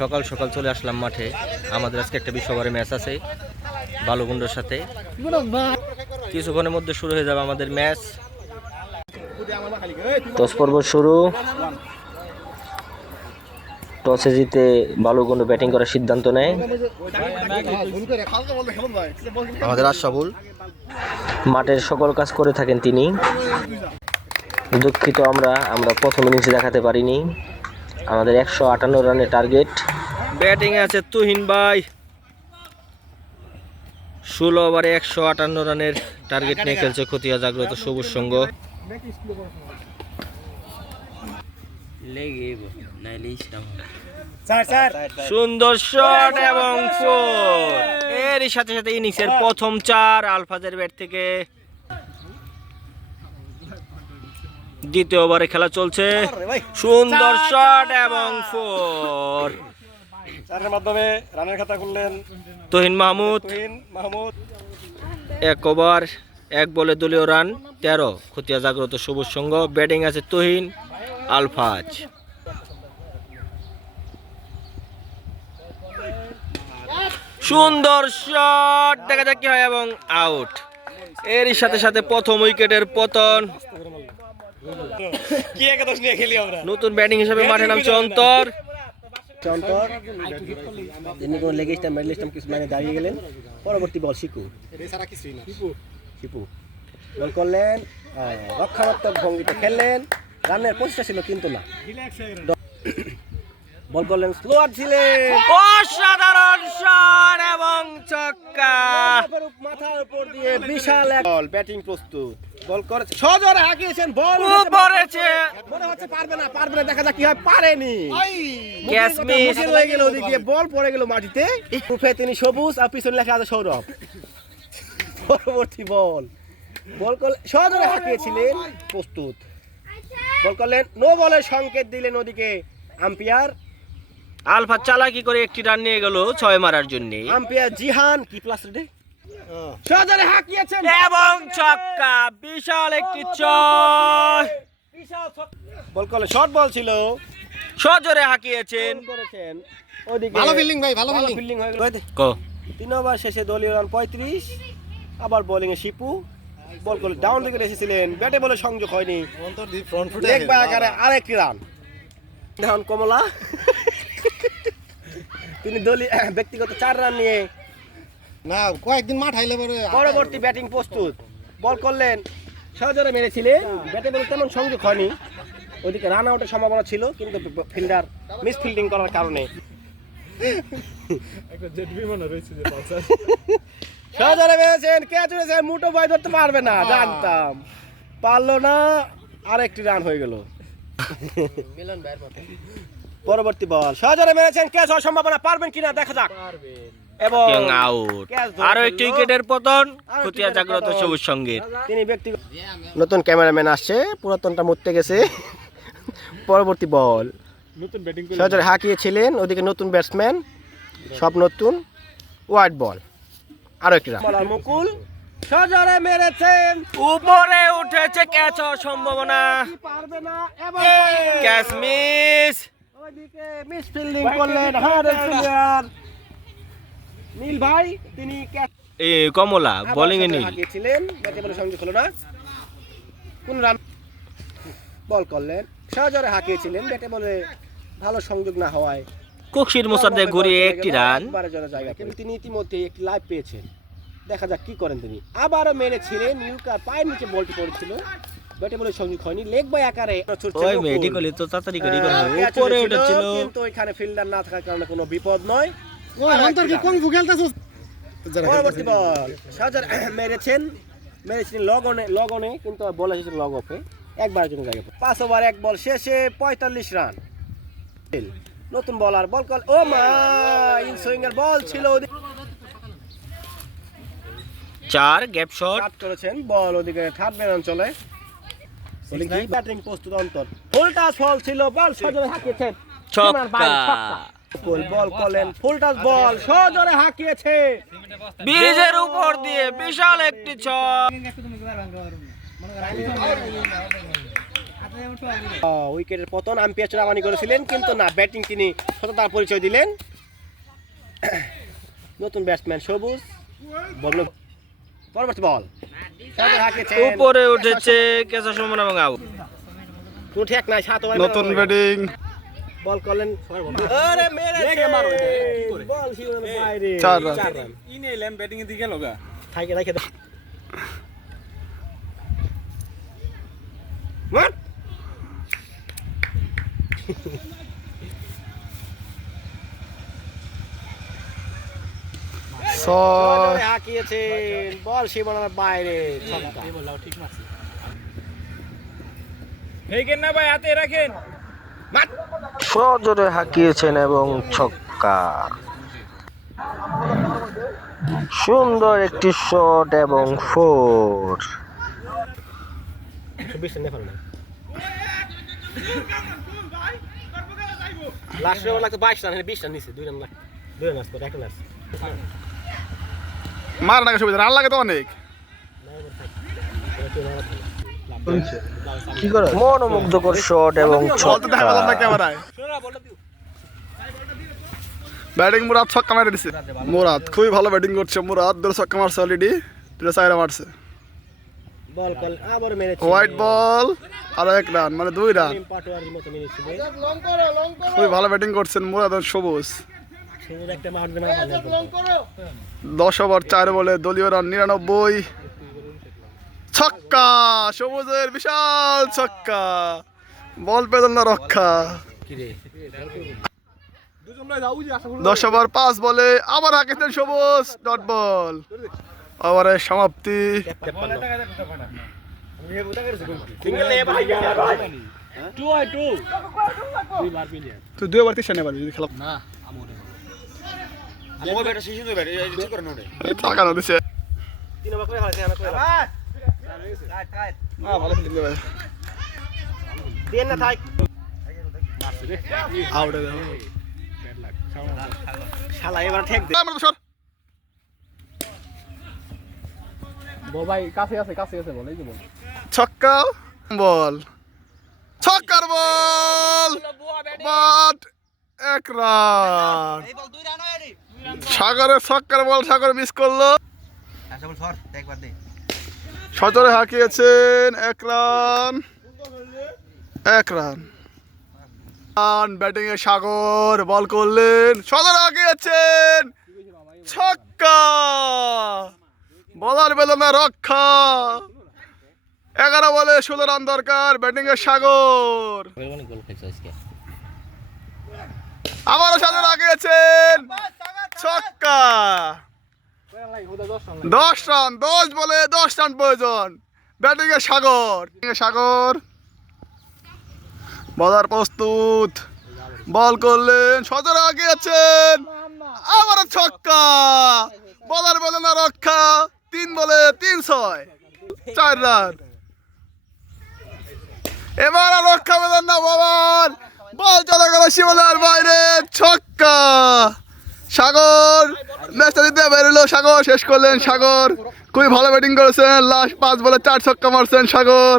সকাল সকাল চলে আসলাম মাঠে। আমাদের আজকে একটা বিশ্ব ওভারের ম্যাচ আছে বালুগুন্ডের সাথে। কিছুক্ষণের মধ্যে শুরু হয়ে যাবে আমাদের ম্যাচ। টস পর্ব শুরু। টসে জিতে বালুগুন্ড ব্যাটিং করার সিদ্ধান্ত নেয়। আমাদের আশরাফুল মাঠের সকল কাজ করে থাকেন তিনি। দুঃখিত আমরা প্রথম ইনিংসে দেখাতে পারিনি। আমাদের 158 রানের টার্গেট। ব্যাটিং আছে তুহিন ভাই। 16 ওভারে 158 রানের টার্গেট নিয়ে খেলছে খতিয়া জাগ্রত সবুজ সংঘ। সুন্দর শট এবং ফোর। এরই সাথে সাথে ইনিংসের প্রথম 4 আলফাজের ব্যাট থেকে। দ্বিতীয় ওভারে খেলা চলছে। সুন্দর শট এবং ফোর। চারের মাধ্যমে রানের খাতা খুললেন তুহিন মাহমুদ। 1 ওভার 1 বলে দলীয় রান 13 খতিয়া জাগ্রত সবুজ সংঘ। ব্যাটিং আছে তুহিন, আলফাজ। সুন্দর শট, দেখা যাক কি হয় এবং আউট। এরই সাথে সাথে প্রথম উইকেটের পতন। নতুন ব্যাটিং হিসেবে মাঠে নামছে অন্তর। যিনি কোনো লেগ স্টাম্প মিডল স্টাম্প কিছু লাইনে দাঁড়িয়ে গেলেন। পরবর্তী বল শিপু বল করলেন, রক্ষণাত্মক ভঙ্গিতে খেললেন। রানের প্রচেষ্টা ছিল কিন্তু না। বল করলেন, স্লোয়ার ছিলেন। অসাধারণ শট এবং ছক্কা। মাথার উপর দিয়ে বিশাল এক বল। ব্যাটিং প্রস্তুত। বল করেছে, সজোরে হাঁকিয়েছেন। বল পড়েছে, মনে হচ্ছে পারবে না। দেখা যাক কি হয়। পারেনি। ক্যাচ মিস হয়ে গেল। ওদিকে বল পড়ে গেল মাটিতে। উঠে তিনি সবুজ আর পিছনে লেখা আছে সৌরভ। পরবর্তী বল করলেন, সজোরে হাঁকিয়েছিলেন। প্রস্তুত। বল করলেন, নো বলের সংকেত দিলেন ওদিকে আম্পায়ার। আলফা চালাকি করে একটি রান নিয়ে গেল 6 মারার জন্য। আম্পায়ার জিহান কি প্লাস রেডে সজোরে হাঁকিয়েছেন এবং ছক্কা। বিশাল একটি ছয়। বল করলেন, শর্ট বল ছিল। সজোরে হাঁকিয়েছেন। করেছেন ওদিকে। ভালো ফিল্ডিং ভাই, ভালো ফিল্ডিং হয়ে গেল। 3 ওভার শেষে দলীয় রান 35। আবার বোলিং এ শিপু। বল করলে ডাউন উইকেট এসেছিলেন। ব্যাটে বলে সংযোগ হয়নি। লেগ বাই আকারে আরেকটি রান। দেখুন কমলা তিনি দলীয় ব্যক্তিগত 4 রান নিয়ে না কয়েকদিন মাঠ হাইলে পরে পরবর্তী ব্যাটিং প্রস্তুত। বল করলেন, সজোরে মেরেছিলেন। ব্যাটে বলে তেমন সংযোগ হয়নি। ওদিকে রান আউটের সম্ভাবনা ছিল কিন্তু ফিল্ডার মিস ফিল্ডিং করার কারণে সজোরে মেরেছেন। ক্যাচ উড়েছে। মুটো বয় ধরতে পারবে না, জানতাম। পারলো না। আরেকটি রান হয়ে গেল। পরবর্তী বল সজোরে মেরেছেন। ক্যাচ হওয়ার সম্ভাবনা, পারবেন কিনা দেখা যাক। এবং আউট। আরো একটি উইকেটের পতন খতিয়া জাগ্রত সবুজ সংঘের। তিনি ব্যক্তিগত। নতুন ক্যামেরাম্যান আসছে, পুরাতনটা মরতে গেছে। পরবর্তী বল সজোরে হাঁকিয়েছিলেন। ওদিকে নতুন ব্যাটসম্যান, সব নতুন। ওয়াইড বল, আরো একটি রান। মুকুল সজোরে মেরেছেন। উপরে উঠেছে, ক্যাচ হওয়ার সম্ভাবনা। পারবে না। Catch miss. ওইদিকে মিস ফিল্ডিং করলেন হার্ডের প্লেয়ার নীল ভাই। তিনি কমলা বোলিং এ নীল হাঁকিয়েছিলেন। ব্যাটে বলে সংযোগ হলো না। কোন রান বল করলেন, সজোরে হাঁকিয়েছিলেন। ব্যাটে বলে ভালো সংযোগ না হওয়ায় কুকশির মোসার দিয়ে ঘুরিয়ে একটি রান। জায়গা কিন্তু তিনি ইতিমধ্যে একটি লাইভ পেয়েছেন। দেখা যাক কি করেন তিনি। আবারও মেরেছিলেন। ইউকার পায়ের নিচে বলটি পড়েছিল। ব্যাটে বলে সংযোগ হয়নি। লেগ বাই আকারে ওই মেডিকেলি তো তাড়াতাড়ি করে উপরে উঠেছিল কিন্তু ওইখানে ফিল্ডার না থাকার কারণে কোনো বিপদ নয়। ওই অন্তর কি কোন ফুকেলতাছস? পরবর্তী বল সজোরে মেরেছেন লগনে কিন্তু বল এসেছে লগ অফে। একবারের জন্য জায়গা। 5 ওভার 1 বল শেষে 45 রান। নতুন বলার বল কল। ও মা, ইন সুইং এর বল ছিল। 4 গ্যাপ শট কাট করেছেন। বল ওদিকে থার্ড ম্যান অঞ্চলে। ব্যাটিং প্রস্তুত অন্তর। ফুল টাচ বল ছিল। বল সজোরে হাঁকিয়েছেন। ছক্কা। বল করলেন, ফুল টাচ বল সজোরে হাঁকিয়েছে। ব্রিজের উপর দিয়ে বিশাল একটি ছক। উইকেটের পতন, আম্পায়ার চূড়ামানি করেছিলেন, কিন্তু না, ব্যাটিং তিনি সততার পরিচয় দিলেন। নতুন ব্যাটসম্যান সবুজ বল, পরবর্তী বল উপরে উঠেছে কেঁচা সুমন এবং আউট। কোনো ঠেক নাই, 7 ওভার নতুন ব্যাটিং বল করলেন। আরে মেরেছে বল সীমানার বাইরে, 4 রান। 4 রান। ইনে এলাম ব্যাটিং এর দিকে লগা থাকে রাখে দাও। মার জোরে হাঁকিয়েছেন, বল সীমানার বাইরে, ছক্কা। হেগেন না ভাই, হাতে রাখেন। সজোরে হাঁকিয়েছেন এবং ছক্কা। সুন্দর একটি শট এবং 4। 20 রান নেপাল না, লাস্টের ওভার লাগতো 22 রান, 20 রান নিছে, 2 রান লাগ, 2 রান আসতো, 1 রান আসতো। মার না সুবিধা, রান লাগে তো অনেক। কি করে মনোমুগ্ধকর শট এবং বল তো দেখা পেলাম না ছক্কা। ক্যামেরায়। ব্যাটিং মুরাদ ছক্কা মেরে দিছে। মুরাদ খুবই ভালো ব্যাটিং করছে। মুরাদ 2 ছক্কা মারছে অলরেডি, 2 চাইরা মারছে। বল কল আবার মেরেছে, হোয়াইট বল, আর 1 রান, মানে 2 রান। পাটোয়ারির মতো মেরেছিল। খুবই ভালো ব্যাটিং করছেন মুরাদ আর সবুজ। সেই একটা মার দেনা ভালো। 10 ওভার 4 বলে দলীয় রান 99। ছক্কা, সবুজের বিশাল ছক্কা, বল পেল না রক্ষা। 10 ওভার 5 বলে আবার হাঁকেছেন সবুজ, ডট বল। ওভারের সমাপ্তি। সিঙ্গেল এ ভাই, তুই 2 ওভার 3 রান পারবি যদি খেলা না। তাকানো দিছে। 3 ওভার করে হারাইছে, আমরা করে ভালো ফিল্ডিং দেবে। দেন না থাক, আউট হয়ে শালা এবার ঠেক দে। যাবে। ভাই কাছে আছে বল, এই যে বল। ছক্কা, বল, ছক্কার বল, বাট 1 রান। সাগরের ছক্কার বল, সাগর মিস করলো। সজোরে হাঁকিয়েছেন, 1 রান, 1 রান। ব্যাটিং এ সাগর, বল করলেন, সজোরে হাঁকিয়েছেন, ছক্কা, বলার বেদনা রক্ষা। 11 বলে 16 রান দরকার, ব্যাটিং এ সাগর। আবারও সাগর আগিয়েছেন, ছক্কা, 10 রান, 10 বলে 10 রান প্রয়োজন। ব্যাটিং এ সাগর, সাগর বলার প্রস্তুত, বল করলেন, সজোরে আগিয়েছেন, আবারও ছক্কা, বলার বেদনা রক্ষা। 3 বলে 3-6, 4 রান। এবার আর রক্ষা পেলেন না বলার, বল চলে গেল সীমানার বাইরে, ছক্কা। সাগর ম্যাচটা দিতে বেরোলো, সাগর শেষ করলেন। সাগর খুবই ভালো ব্যাটিং করেছেন, লাস্ট 5 বলে 4 ছক্কা মারছেন সাগর।